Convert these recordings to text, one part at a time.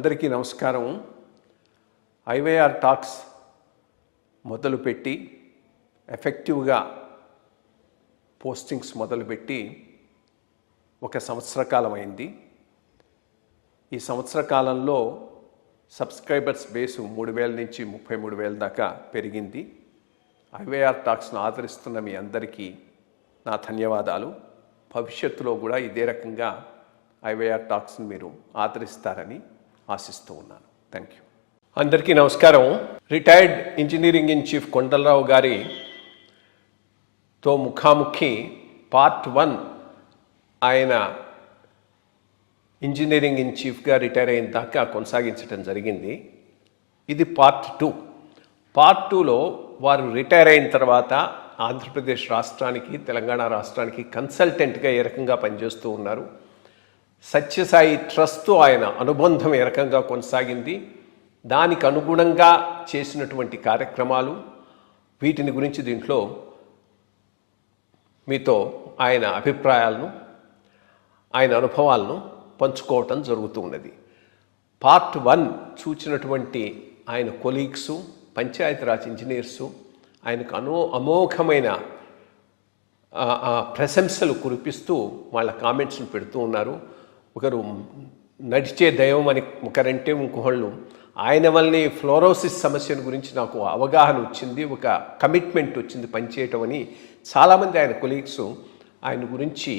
అందరికీ నమస్కారం. IYR talks మొదలుపెట్టి ఎఫెక్టివ్గా పోస్టింగ్స్ మొదలుపెట్టి ఒక సంవత్సర కాలం అయింది. ఈ సంవత్సర కాలంలో సబ్స్క్రైబర్స్ బేసు 3,000 నుంచి 33,000 దాకా పెరిగింది. ఐవైఆర్ టాక్స్ను ఆదరిస్తున్న మీ అందరికీ నా ధన్యవాదాలు. భవిష్యత్తులో కూడా ఇదే రకంగా ఐవైఆర్ టాక్స్ని మీరు ఆదరిస్తారని ఆశిస్తూ ఉన్నాను. Thank you. అందరికీ నమస్కారం. Retired engineering in chief Kondalarao గారితో ముఖాముఖి పార్ట్ 1 ఆయన ఇంజనీరింగ్ ఇన్ చీఫ్గా రిటైర్ అయిన దాకా కొనసాగించడం జరిగింది. ఇది పార్ట్ 2. పార్ట్ 2లో వారు రిటైర్ అయిన తర్వాత ఆంధ్రప్రదేశ్ రాష్ట్రానికి, తెలంగాణ రాష్ట్రానికి కన్సల్టెంట్గా ఏ రకంగా పనిచేస్తూ ఉన్నారు, సత్యసాయి ట్రస్ట్తో ఆయన అనుబంధం ఏ రకంగా కొనసాగింది, దానికి అనుగుణంగా చేసినటువంటి కార్యక్రమాలు, వీటిని గురించి దీంట్లో మీతో ఆయన అభిప్రాయాలను, ఆయన అనుభవాలను పంచుకోవటం జరుగుతూ ఉన్నది. పార్ట్ 1 చూచినటువంటి ఆయన కొలీగ్సు, పంచాయతీరాజ్ ఇంజనీర్సు ఆయనకు అమోఘమైన ప్రశంసలు కురిపిస్తూ వాళ్ళ కామెంట్స్ను పెడుతూ ఉన్నారు. ఒకరు నడిచే దైవం అని ఒకరంటే ఇంకొకళ్ళు ఆయన వల్లనే ఫ్లోరోసిస్ సమస్యను గురించి నాకు అవగాహన వచ్చింది, ఒక కమిట్మెంట్ వచ్చింది పనిచేయటం అని చాలామంది ఆయన కొలీగ్స్ ఆయన గురించి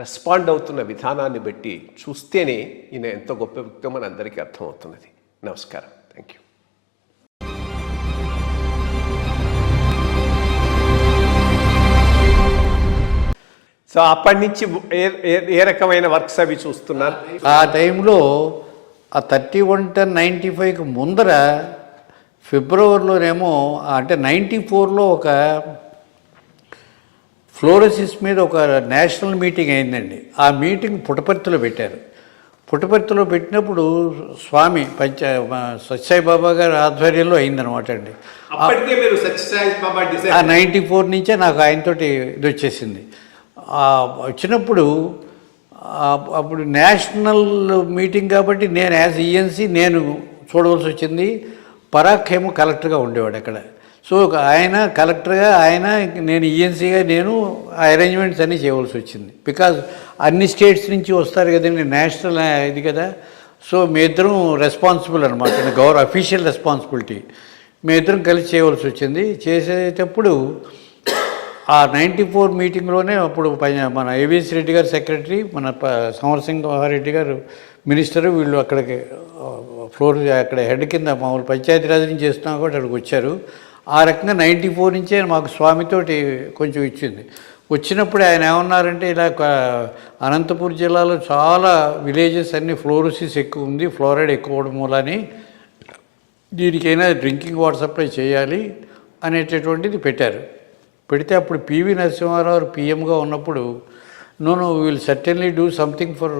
రెస్పాండ్ అవుతున్న విధానాన్ని బట్టి చూస్తేనే ఈయన ఎంత గొప్ప వ్యక్తి అని అందరికీ అర్థమవుతున్నది. నమస్కారం. Thank you. సో అప్పటి నుంచి ఏ రకమైన వర్క్స్ అవి చూస్తున్నారు? ఆ టైంలో ఆ 31/10/95కి ముందర ఫిబ్రవరిలోనేమో, అంటే 94లో ఒక ఫ్లోరోసిస్ మీద ఒక నేషనల్ మీటింగ్ అయిందండి. ఆ మీటింగ్ పుట్టపర్తిలో పెట్టారు. పుట్టపర్తిలో పెట్టినప్పుడు స్వామి సత్యసాయి బాబా గారి ఆధ్వర్యంలో అయిందనమాట అండి. ఆ 94 నుంచే నాకు ఆయనతోటి ఇది వచ్చేసింది. వచ్చినప్పుడు అప్పుడు నేషనల్ మీటింగ్ కాబట్టి నేను యాజ్ ఈఎన్సీ నేను చూడవలసి వచ్చింది. పరాక్ ఏమో కలెక్టర్గా ఉండేవాడు అక్కడ. సో ఆయన కలెక్టర్గా, ఆయన నేను ఈఎన్సీగా నేను ఆ అరేంజ్మెంట్స్ అన్నీ చేయవలసి వచ్చింది. బికాజ్ అన్ని స్టేట్స్ నుంచి వస్తారు కదండి, నేషనల్ ఇది కదా. సో మీ ఇద్దరం రెస్పాన్సిబుల్ అనమాట, అఫీషియల్ రెస్పాన్సిబిలిటీ. మీ ఇద్దరం కలిసి చేయవలసి వచ్చింది. చేసేటప్పుడు ఆ 94 మీటింగ్లోనే అప్పుడు మన ఏవిఎస్ రెడ్డి గారు సెక్రటరీ, మన సమరసింహారెడ్డి గారు మినిస్టరు, వీళ్ళు అక్కడికి ఫ్లోర్ అక్కడ హెడ్ కింద మామూలు పంచాయతీరాజ్ నుంచి చేస్తున్నాం కూడా అక్కడికి వచ్చారు. ఆ రకంగా 94 నుంచే మాకు స్వామితోటి కొంచెం ఇచ్చింది. వచ్చినప్పుడు ఆయన ఏమన్నారంటే, ఇలా అనంతపూర్ జిల్లాలో చాలా విలేజెస్ అన్నీ ఫ్లోరోసిస్ ఎక్కువ ఉంది, ఫ్లోరైడ్ ఎక్కువ అవడం మూలని దీనికైనా డ్రింకింగ్ వాటర్ సప్లై చేయాలి అనేటటువంటిది పెట్టారు. పెడితే అప్పుడు పివి నరసింహారావు పిఎంగా ఉన్నప్పుడు no will certainly do something for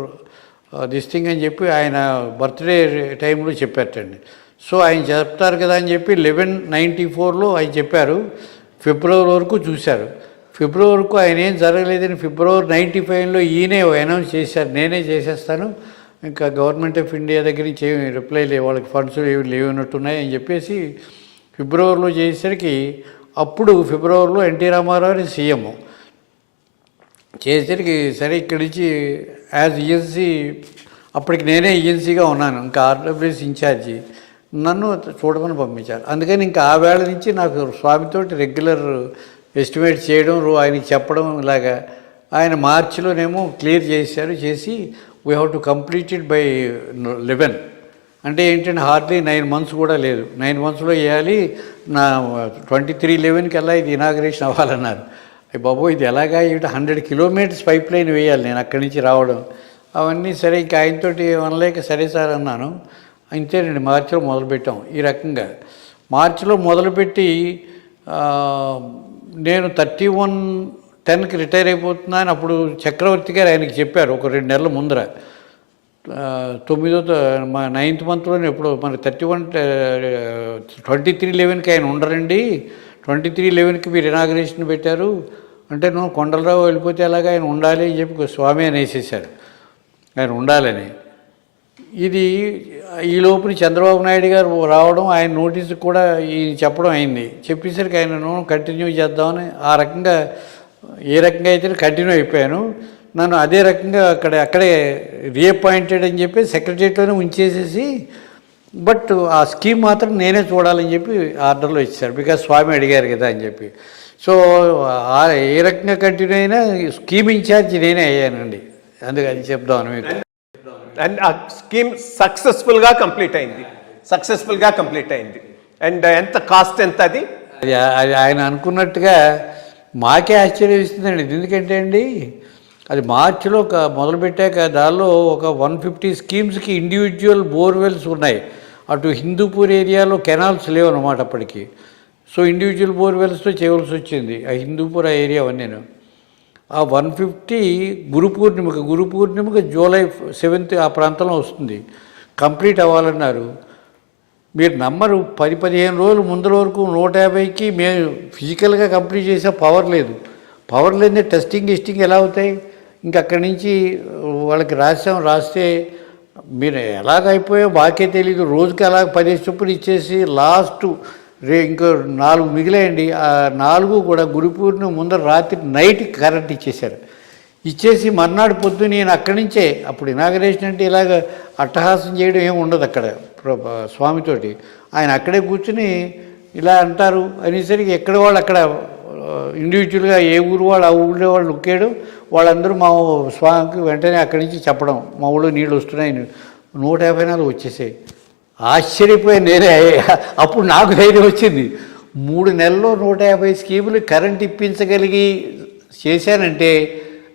this thing అని చెప్పి ఆయన బర్త్డే టైంలో చెప్పారటండి. సో ఆయన చెప్తారు కదా అని చెప్పి 11/94లో ఆయన చెప్పారు. ఫిబ్రవరి వరకు చూశారు. ఫిబ్రవరి వరకు ఆయన ఏం జరగలేదని ఫిబ్రవరి 95లో ఈయనే అనౌన్స్ చేశారు, నేనే చేసేస్తాను, ఇంకా గవర్నమెంట్ ఆఫ్ ఇండియా దగ్గర నుంచి ఏమి రిప్లై లేవు, వాళ్ళకి ఫండ్స్ ఏమి లేవున్నట్టున్నాయి అని చెప్పేసి ఫిబ్రవరిలో చేసేసరికి, అప్పుడు ఫిబ్రవరిలో ఎన్టీ రామారావు సీఎం చేసేసరికి సరే ఇక్కడి నుంచి యాజ్ ఈఎన్సీ, అప్పటికి నేనే ఈఎన్సీగా ఉన్నాను, ఇంకా ఆర్డబ్ల్యూఎస్ ఇన్ఛార్జి, నన్ను చూడమని పంపించారు. అందుకని ఇంకా ఆ వేళ నుంచి నాకు స్వామితోటి రెగ్యులర్ ఎస్టిమేట్ చేయడం, ఆయనకి చెప్పడం ఇలాగా. ఆయన మార్చిలోనేమో క్లియర్ చేశారు. చేసి we have to complete it by 11. అంటే ఏంటంటే హార్డ్లీ 9 months కూడా లేదు, 9 monthsలో వేయాలి. నా 23/11కి ఇది ఇనాగ్రేషన్ అవ్వాలన్నారు. బాబు ఇది ఎలాగా, 100 kilometers పైప్ లైన్ వేయాలి నేను అక్కడి నుంచి రావడం, అవన్నీ. సరే ఇంకా ఆయనతోటి అనలేక సరే సార్ అన్నాను. అంతేనండి, మార్చిలో మొదలుపెట్టాం. ఈ రకంగా మార్చిలో మొదలుపెట్టి నేను 31/10కి రిటైర్ అయిపోతున్నాను. అప్పుడు చక్రవర్తి గారు ఆయనకి చెప్పారు ఒక 2 నెలల ముందర, 9th monthలోనే ఎప్పుడు మన 23/11కి ఆయన ఉండరండి, 23/11కి మీరు ఇనాగ్రేషన్ పెట్టారు అంటే, నువ్వు కొండలరావు వెళ్ళిపోతే ఎలాగా, ఆయన ఉండాలి అని చెప్పి స్వామి అని వేసేసారు, ఆయన ఉండాలని. ఇది ఈ లోపుని చంద్రబాబు నాయుడు గారు రావడం, ఆయన నోటీసు కూడా ఈ చెప్పడం అయింది. చెప్పేసరికి ఆయన కంటిన్యూ చేద్దామని ఆ రకంగా ఏ రకంగా అయితే కంటిన్యూ అయిపోయాను. నన్ను అదే రకంగా అక్కడే రీఅపాయింటెడ్ అని చెప్పి సెక్రటరియట్లోనే ఉంచేసేసి, బట్ ఆ స్కీమ్ మాత్రం నేనే చూడాలని చెప్పి ఆర్డర్లో ఇచ్చారు. బికాజ్ స్వామి అడిగారు కదా అని చెప్పి. సో ఏ రకంగా కంటిన్యూ అయినా స్కీమ్ ఇన్ఛార్జ్ నేనే అయ్యానండి. అందుకని చెప్దామని మీకు. అండ్ ఆ స్కీమ్ సక్సెస్ఫుల్గా కంప్లీట్ అయింది. అండ్ ఎంత కాస్ట్ ఎంత అది ఆయన అనుకున్నట్టుగా మాకే ఆశ్చర్యం ఇస్తుందండి. ఎందుకంటే అండి అది మార్చిలో మొదలుపెట్టాక దానిలో ఒక 150 స్కీమ్స్కి ఇండివిజువల్ బోర్వెల్స్ ఉన్నాయి. అటు హిందూపూర్ ఏరియాలో కెనాల్స్ లేవు అన్నమాట అప్పటికి. సో ఇండివిజువల్ బోర్వెల్స్తో చేయవలసి వచ్చింది ఆ హిందూపూర్ ఆ ఏరియా నేను. ఆ 150 గురు పూర్ణిమకు జూలై 7th ఆ ప్రాంతంలో వస్తుంది. కంప్లీట్ అవ్వాలన్నారు. మీరు నమ్మరు, 10-15 రోజులు ముందర వరకు 150కి మేము ఫిజికల్గా కంప్లీట్ చేసే పవర్ లేదే టెస్టింగ్ ఎలా అవుతాయి? ఇంకా అక్కడి నుంచి వాళ్ళకి రాస్తే మీరు ఎలాగైపోయో మాకే తెలీదు. రోజుకి అలాగ 10 చొప్పులు ఇచ్చేసి లాస్ట్ ఇంకో 4 మిగిలేయండి. ఆ 4 కూడా గురు పూర్ణిమ ముందర రాత్రి నైట్ కరెంట్ ఇచ్చేసి మర్నాడు పొద్దు నేను అక్కడి నుంచే, అప్పుడు ఇనాగరేషన్ అంటే ఇలాగ అట్టహాసం చేయడం ఏమి ఉండదు అక్కడ స్వామితోటి. ఆయన అక్కడే కూర్చుని ఇలా అంటారు అనేసరికి ఎక్కడ వాళ్ళు అక్కడ ఇండివిజువల్గా ఏ ఊరు వాళ్ళు ఆ ఊళ్ళో వాళ్ళు నొక్కేయడం, వాళ్ళందరూ మా స్వామికి వెంటనే అక్కడి నుంచి చెప్పడం, మా ఊళ్ళో నీళ్ళు వస్తున్నాయి. 154 వచ్చేసాయి. ఆశ్చర్యపోయి నేనే. అప్పుడు నాకు ధైర్యం వచ్చింది. 3 నెలల్లో 150 స్కీములు కరెంట్ ఇప్పించగలిగి చేశానంటే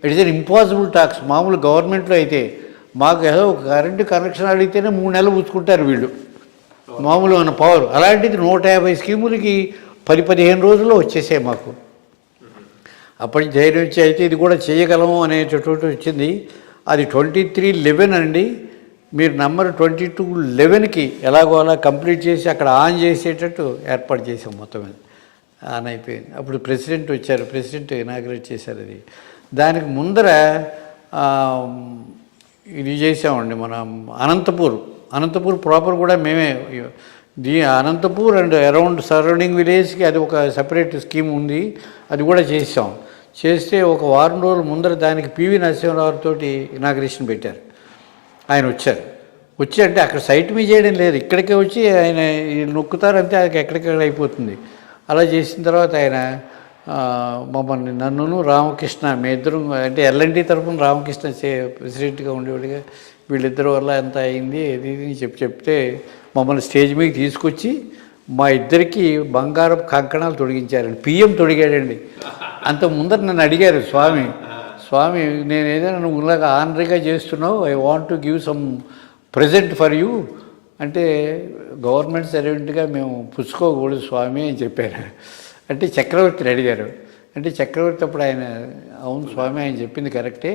ఇట్స్ అన్ ఇంపాసిబుల్ టాస్క్. మామూలు గవర్నమెంట్లో అయితే మాకు ఏదో కరెంటు కనెక్షన్ అడిగితేనే 3 నెలలు పుచ్చుకుంటారు వీళ్ళు, మామూలు ఉన్న పవర్. అలాంటిది 150 స్కీములకి 10-15 రోజుల్లో వచ్చేసాయి మాకు. అప్పటి ధైర్యం వచ్చి అయితే ఇది కూడా చేయగలము అనేటటువంటి వచ్చింది. అది 23/11 అండి. మీరు నంబర్ 22/11కి ఎలాగో అలా కంప్లీట్ చేసి అక్కడ ఆన్ చేసేటట్టు ఏర్పాటు చేసాం. మొత్తం ఆన్ అయిపోయింది. అప్పుడు ప్రెసిడెంట్ వచ్చారు, ప్రెసిడెంట్ ఇనాగ్రేట్ చేశారు. అది దానికి ముందర ఇది చేసామండి. మనం అనంతపూర్ ప్రాపర్ కూడా మేమే అనంతపూర్ అండ్ అరౌండ్ సరౌండింగ్ విలేజ్కి అది ఒక సపరేట్ స్కీమ్ ఉంది. అది కూడా చేస్తే ఒక వారం రోజుల ముందర దానికి పివి నరసింహారావుతో ఇనాగ్రేషన్ పెట్టారు. ఆయన వచ్చి అంటే అక్కడ సైట్ మీద చేయడం లేదు, ఇక్కడికే వచ్చి ఆయన నొక్కుతారు అంతే, అది ఎక్కడికక్కడ అయిపోతుంది. అలా చేసిన తర్వాత ఆయన మమ్మల్ని నన్నును రామకృష్ణ మీ ఇద్దరు అంటే ఎల్ఎన్టీ తరఫున రామకృష్ణ ప్రెసిడెంట్గా ఉండేవాడిగా వీళ్ళిద్దరి వల్ల ఎంత అయింది ఇది చెప్తే మమ్మల్ని స్టేజ్ మీద తీసుకొచ్చి మా ఇద్దరికి బంగారపు కంకణాలు తొడిగించారండి. పిఎం తొడిగాడండి. అంత ముందర నన్ను అడిగారు స్వామి నేను ఏదైనా నువ్వు ఇలాగా ఆనరీగా చేస్తున్నావు, I want to give some present for you అంటే గవర్నమెంట్ సర్వెంట్గా మేము పుచ్చుకోకూడదు స్వామి అని చెప్పారు. అంటే చక్రవర్తిని అడిగారు. అంటే చక్రవర్తి అప్పుడు ఆయన అవును స్వామి ఆయన చెప్పింది కరెక్టే,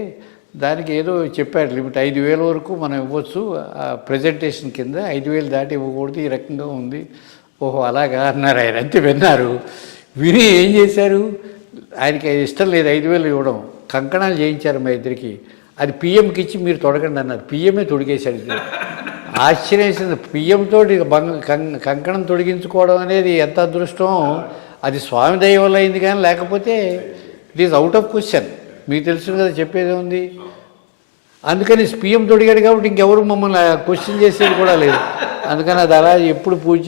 దానికి ఏదో చెప్పారు లిమిట్ 5,000 వరకు మనం ఇవ్వచ్చు ఆ ప్రజెంటేషన్ కింద, 5,000 దాటి ఇవ్వకూడదు, ఈ రకంగా ఉంది. ఓహో అలాగా అన్నారు ఆయన. అంతే విన్నారు. విని ఏం చేశారు, ఆయనకి ఇష్టం లేదు 5,000 ఇవ్వడం, కంకణాలు చేయించారు మా ఇద్దరికి. అది పిఎంకి ఇచ్చి మీరు తొడగండి అన్నారు. పిఎంఏ తొడిగేశాడు. ఆశ్చర్యేసింది. పిఎం తోటి కంకణం తొడిగించుకోవడం అనేది ఎంత అదృష్టం. అది స్వామి దయ వల్ల అయింది, కానీ లేకపోతే it is out of question. మీకు తెలుసు కదా చెప్పేది ఉంది. అందుకని పిఎం తొడిగాడు కాబట్టి ఇంకెవరు మమ్మల్ని క్వశ్చన్ చేసేది కూడా లేదు. అందుకని అది అలా ఎప్పుడు పూజ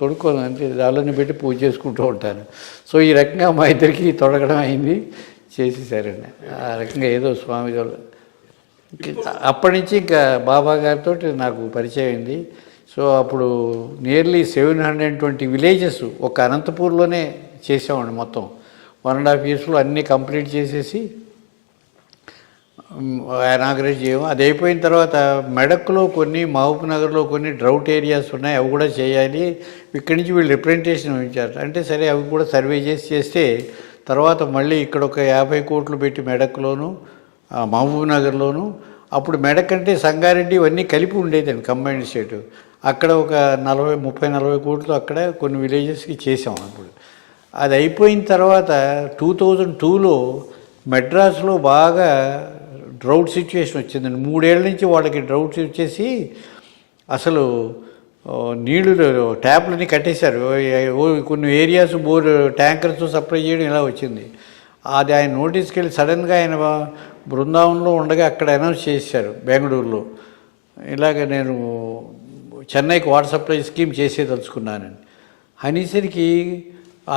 తొడుక్కోను అంతే, దానిలోనే పెట్టి పూజ చేసుకుంటూ ఉంటాను. సో ఈ రకంగా మా ఇద్దరికి తొడగడం అయింది, చేసేసారండి. ఆ రకంగా ఏదో స్వామి అప్పటి నుంచి ఇంకా బాబా గారితో నాకు పరిచయం అయింది. సో అప్పుడు నియర్లీ 720 విలేజెస్ ఒక అనంతపూర్లోనే చేసామండి. మొత్తం 1.5 yearsలో అన్నీ కంప్లీట్ చేసేసి ఇనాగ్రేట్ చేయము. అది అయిపోయిన తర్వాత మెడక్లో కొన్ని, మహబూబ్ నగర్లో కొన్ని డ్రౌట్ ఏరియాస్ ఉన్నాయి, అవి కూడా చేయాలి. ఇక్కడి నుంచి వీళ్ళు రిప్రజెంటేషన్ ఇచ్చారు. అంటే సరే అవి కూడా సర్వే చేస్తే తర్వాత మళ్ళీ ఇక్కడ ఒక 50 కోట్లు పెట్టి మెడక్లోను మహబూబ్ నగర్లోను, అప్పుడు మెడక్ అంటే సంగారెడ్డి ఇవన్నీ కలిపి ఉండేదండి కంబైన్డ్ స్టేట్. అక్కడ ఒక 30-40 కోట్లు అక్కడ కొన్ని విలేజెస్కి చేసాం. అప్పుడు అది అయిపోయిన తర్వాత 2002లో మెడ్రాస్లో బాగా డ్రౌట్ సిచ్యువేషన్ వచ్చిందండి. 3 ఏళ్ళ నుంచి వాళ్ళకి డ్రౌట్ వచ్చేసి అసలు నీళ్లు ట్యాప్లన్నీ కట్టేశారు. కొన్ని ఏరియాస్ ట్యాంకర్స్ సప్లై చేయడం ఇలా వచ్చింది. అది ఆయన నోటీస్కి వెళ్ళి సడన్గా ఆయన బృందావనంలో ఉండగా అక్కడ అనౌన్స్ చేశారు బెంగళూరులో, ఇలాగ నేను చెన్నైకి వాటర్ సప్లై స్కీమ్ చేసేదలుచుకున్నానని అనేసరికి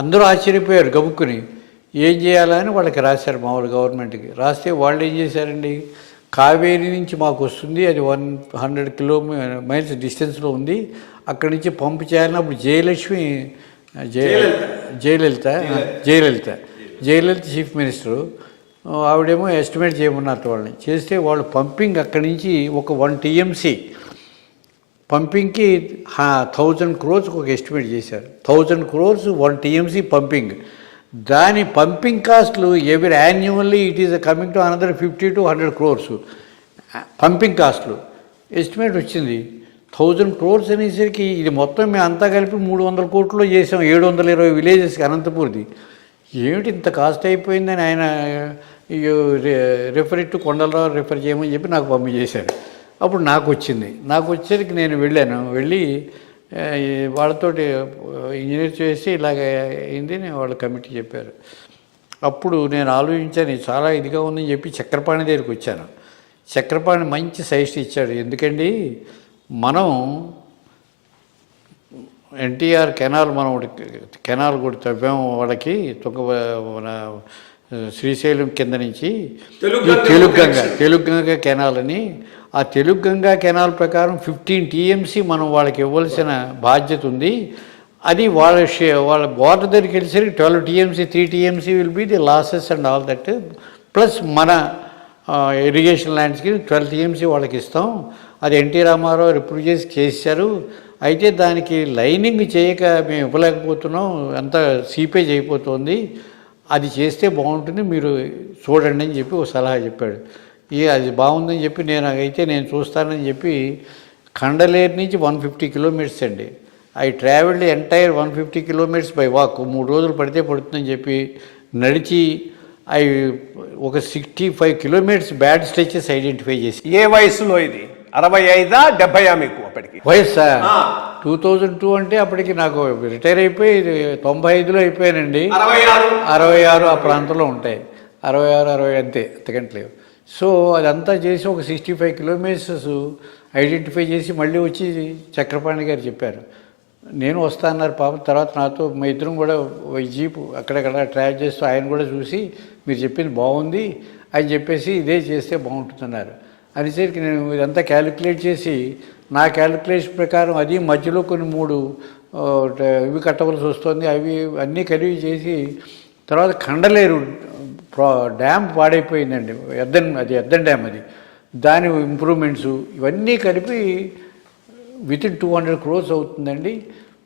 అందరూ ఆశ్చర్యపోయారు. గబుక్కుని ఏం చేయాలని వాళ్ళకి రాశారు మామూలు గవర్నమెంట్కి. రాస్తే వాళ్ళు ఏం చేశారండి, కావేరీ నుంచి మాకు వస్తుంది, అది 100 మైల్స్ డిస్టెన్స్లో ఉంది, అక్కడి నుంచి పంపు చేయాలని అప్పుడు జయలలిత చీఫ్ మినిస్టరు, ఆవిడేమో ఎస్టిమేట్ చేయమన్నారు వాళ్ళని. చేస్తే వాళ్ళు పంపింగ్ అక్కడి నుంచి ఒక 1 TMC పంపింగ్కి 1000 crores ఒక ఎస్టిమేట్ చేశారు. 1000 crores 1 TMC పంపింగ్. దాని పంపింగ్ కాస్ట్లు ఎవరి annually it is coming to another 50 to 100 crores pumping కాస్ట్లు ఎస్టిమేట్ వచ్చింది. 1000 crores అనేసరికి ఇది మొత్తం మేము అంతా కలిపి 300 కోట్లలో చేసాం, 720 విలేజెస్కి అనంతపూర్ది. ఏమిటి ఇంత కాస్ట్ అయిపోయిందని ఆయన రిఫర్ టు కొండలరావు రిఫర్ చేయమని చెప్పి నాకు పంపించేశారు. అప్పుడు నాకు వచ్చేసరికి నేను వెళ్ళి వాళ్ళతోటి ఇంజనీర్ చేసి ఇలాగ అయింది వాళ్ళు కమిటీ చెప్పారు. అప్పుడు నేను ఆలోచించాను, చాలా ఇదిగా ఉందని చెప్పి చక్రపాణి దగ్గరికి వచ్చాను. చక్రపాణి మంచి సజెషన్ ఇచ్చాడు. ఎందుకండి మనం ఎన్టీఆర్ కెనాల్ కెనాల్ కూడా తవ్వాము వాళ్ళకి మన శ్రీశైలం కింద నుంచి తెలుగుగంగ కెనాల్ అని. ఆ తెలుగుగంగ కెనాల్ ప్రకారం 15 TMC మనం వాళ్ళకి ఇవ్వాల్సిన బాధ్యత ఉంది. అది వాళ్ళ బోర్డర్ దగ్గరికి వెళ్ళేసరికి 12 TMC 3 TMC will be the losses and all that, plus మన ఇరిగేషన్ ల్యాండ్స్కి 12 TMC వాళ్ళకి ఇస్తాం. అది ఎన్టీ రామారావు రిప్రూవ్ చేశారు. అయితే దానికి లైనింగ్ చేయక మేము ఇవ్వలేకపోతున్నాం, అంతా సీపేజ్ అయిపోతుంది, అది చేస్తే బాగుంటుంది, మీరు చూడండి అని చెప్పి ఒక సలహా చెప్పాడు. అది బాగుందని చెప్పి నేను చూస్తానని చెప్పి కండలేరు నుంచి 150 kilometers అండి. I travelled entire 150 kilometers by walk. 3 రోజులు పడుతుందని చెప్పి నడిచి ఒక 65 kilometers బ్యాడ్ స్ట్రెచెస్ ఐడెంటిఫై చేసి. ఏ వయసులో ఇది? 65 70 మీకు అప్పటికి వయస్సా? 2002 అంటే అప్పటికి నాకు రిటైర్ అయిపోయి 95లో అయిపోయానండి. 66 ఆ ప్రాంతంలో ఉంటాయి, 66 అంతే, అంతకంటే లేవు. సో అదంతా చేసి ఒక 65 kilometers ఐడెంటిఫై చేసి మళ్ళీ వచ్చి చక్రపాణి గారు చెప్పారు, నేను వస్తా అన్నారు పాపం. తర్వాత నాతో మా ఇద్దరం కూడా జీపు అక్కడక్కడ ట్రాక్ చేస్తూ ఆయన కూడా చూసి మీరు చెప్పింది బాగుంది అని చెప్పేసి ఇదే చేస్తే బాగుంటుందన్నారు. అనేసరికి నేను ఇదంతా క్యాలిక్యులేట్ చేసి నా క్యాలిక్యులేషన్ ప్రకారం అది మధ్యలో కొన్ని 3 ఇవి కట్టవలసి వస్తుంది, అవి అన్నీ కలిపి చేసి తర్వాత కండలేరు డ్యామ్ పాడైపోయిందండి, ఎద్దన్ డ్యామ్, అది దాని ఇంప్రూవ్మెంట్స్ ఇవన్నీ కలిపి వితిన్ 200 crores అవుతుందండి.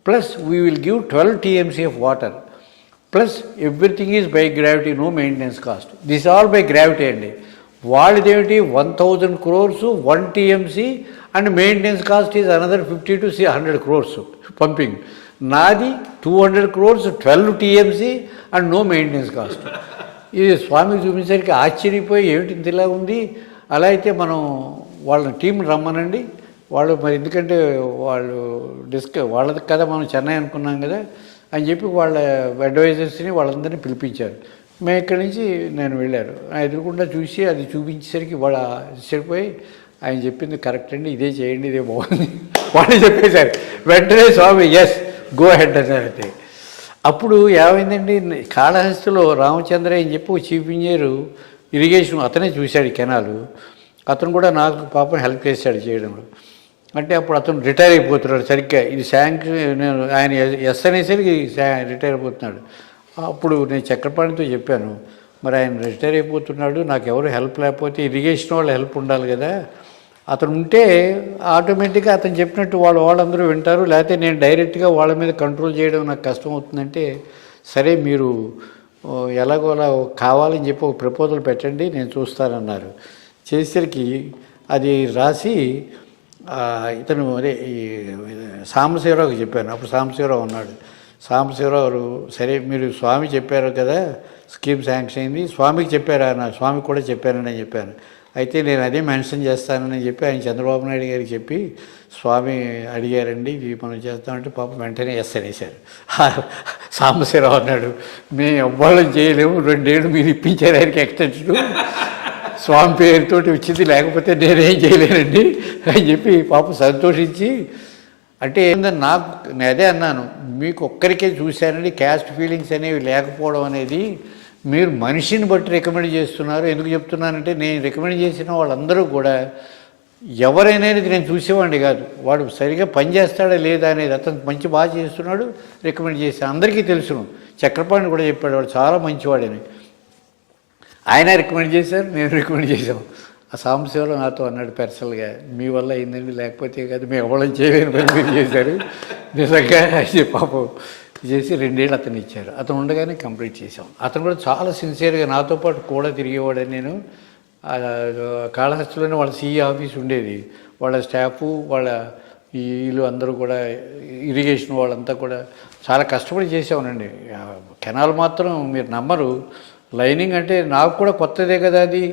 Plus we will give 12 TMC of water, plus everything is by gravity, no maintenance cost, this all by gravity అండి. వాళ్ళదేమిటి 1000 crores 1 TMC and maintenance cost is another 50 to 100 crores pumping. నాది 200 crores 12 TMC and no maintenance cost. ఇది స్వామికి చూపించడానికి ఆశ్చర్యపోయి ఏమిటి ఇంతలా ఉంది, అలా అయితే మనం వాళ్ళ టీం రమ్మనండి, వాళ్ళు మరి ఎందుకంటే వాళ్ళది కదా మనం చెన్నై అనుకున్నాం కదా అని చెప్పి వాళ్ళ అడ్వైజర్స్ని వాళ్ళందరినీ పిలిపించారు. మేము ఇక్కడి నుంచి నేను వెళ్ళారు, ఎదురుకుండా చూసి అది చూపించేసరికి వాళ్ళు ఆశ్చర్యపోయి ఆయన చెప్పింది కరెక్ట్ అండి, ఇదే చేయండి, ఇదే బాగుంది వాళ్ళు చెప్పేశారు. వెంటనే స్వామి ఎస్ గో హెడ్ అన్నారంటే. అప్పుడు ఏమైందండి, కాళహస్తిలో రామచంద్ర అని చెప్పి చీఫ్ ఇంజనీరు ఇరిగేషన్ అతనే చూశాడు కెనాలు, అతను కూడా నాకు పాపం హెల్ప్ చేశాడు చేయడంలో. అంటే అప్పుడు అతను రిటైర్ అయిపోతున్నాడు సరిగ్గా, ఇది నేను ఆయన ఎస్ అనేసరికి రిటైర్ అయిపోతున్నాడు. అప్పుడు నేను చక్రపాణితో చెప్పాను, మరి ఆయన రిటైర్ అయిపోతున్నాడు, నాకు ఎవరు హెల్ప్ లేకపోతే ఇరిగేషన్ వాళ్ళు హెల్ప్ ఉండాలి కదా, అతను ఉంటే ఆటోమేటిక్గా అతను చెప్పినట్టు వాళ్ళందరూ వింటారు, లేకపోతే నేను డైరెక్ట్గా వాళ్ళ మీద కంట్రోల్ చేయడం నాకు కష్టం అవుతుందంటే, సరే మీరు ఎలాగోలా కావాలని చెప్పి ఒక ప్రపోజల్ పెట్టండి నేను చూస్తానన్నారు. చేసేసరికి అది రాసి ఇతను ఈ సాంబశివరావుకి చెప్పాను. అప్పుడు సాంబశివరావు ఉన్నాడు. సాంబశివరావు సరే మీరు స్వామి చెప్పారు కదా స్కీమ్ శాంక్షన్ అయింది, స్వామికి చెప్పారా, నా స్వామికి కూడా చెప్పానని చెప్పాను. అయితే నేను అదే మెన్షన్ చేస్తానని చెప్పి ఆయన చంద్రబాబు నాయుడు గారికి చెప్పి స్వామి అడిగారండి ఇది మనం చేస్తామంటే పాపం వెంటనే ఎస్ అనేశారు. సాంబశివరావు అన్నాడు మేము ఎవ్వరం చేయలేము, 2 ఏళ్ళు మీరు ఇప్పించారు ఆయనకి ఎక్స్టెన్షన్, స్వామి పేరుతోటి వచ్చింది, లేకపోతే నేనేం చేయలేనండి అని చెప్పి పాపం సంతోషించి. అంటే ఏంటంటే నేను అదే అన్నాను, మీకు ఒక్కరికే చూశానండి క్యాస్ట్ ఫీలింగ్స్ అనేవి లేకపోవడం అనేది. మీరు మనిషిని బట్టి రికమెండ్ చేస్తున్నారు. ఎందుకు చెప్తున్నానంటే నేను రికమెండ్ చేసిన వాళ్ళందరూ కూడా ఎవరైనా నేను చూసేవాడిని కాదు, వాడు సరిగా పనిచేస్తాడా లేదా అనేది. అతను బాగా చేస్తున్నాడు రికమెండ్ చేశాను, అందరికీ తెలుసును. చక్రపాణి కూడా చెప్పాడు వాడు చాలా మంచివాడని. ఆయన రికమెండ్ చేశారు, నేను రికమెండ్ చేశాం. ఆ సాంబశివరావు నాతో అన్నాడు పర్సనల్గా, మీ వల్ల అయిందండి, లేకపోతే కాదు మేము ఎవరం చేయలేని పని మీరు చేశారు నిజంగా అయితే. పాపం చేసి 2 ఏళ్ళు అతను ఇచ్చారు. అతను ఉండగానే కంప్లీట్ చేసాం. అతను కూడా చాలా సిన్సియర్గా నాతో పాటు కూడా తిరిగేవాడని. నేను కాళహస్తిలోనే వాళ్ళ సిఈ ఆఫీస్ ఉండేది, వాళ్ళ స్టాఫు వాళ్ళ వీళ్ళు అందరూ కూడా ఇరిగేషన్ వాళ్ళంతా కూడా చాలా కష్టపడి చేసామనండి. కెనాల్ మాత్రం మీరు నమ్మరు, లైనింగ్ అంటే నాకు కూడా కొత్తదే కదా అది.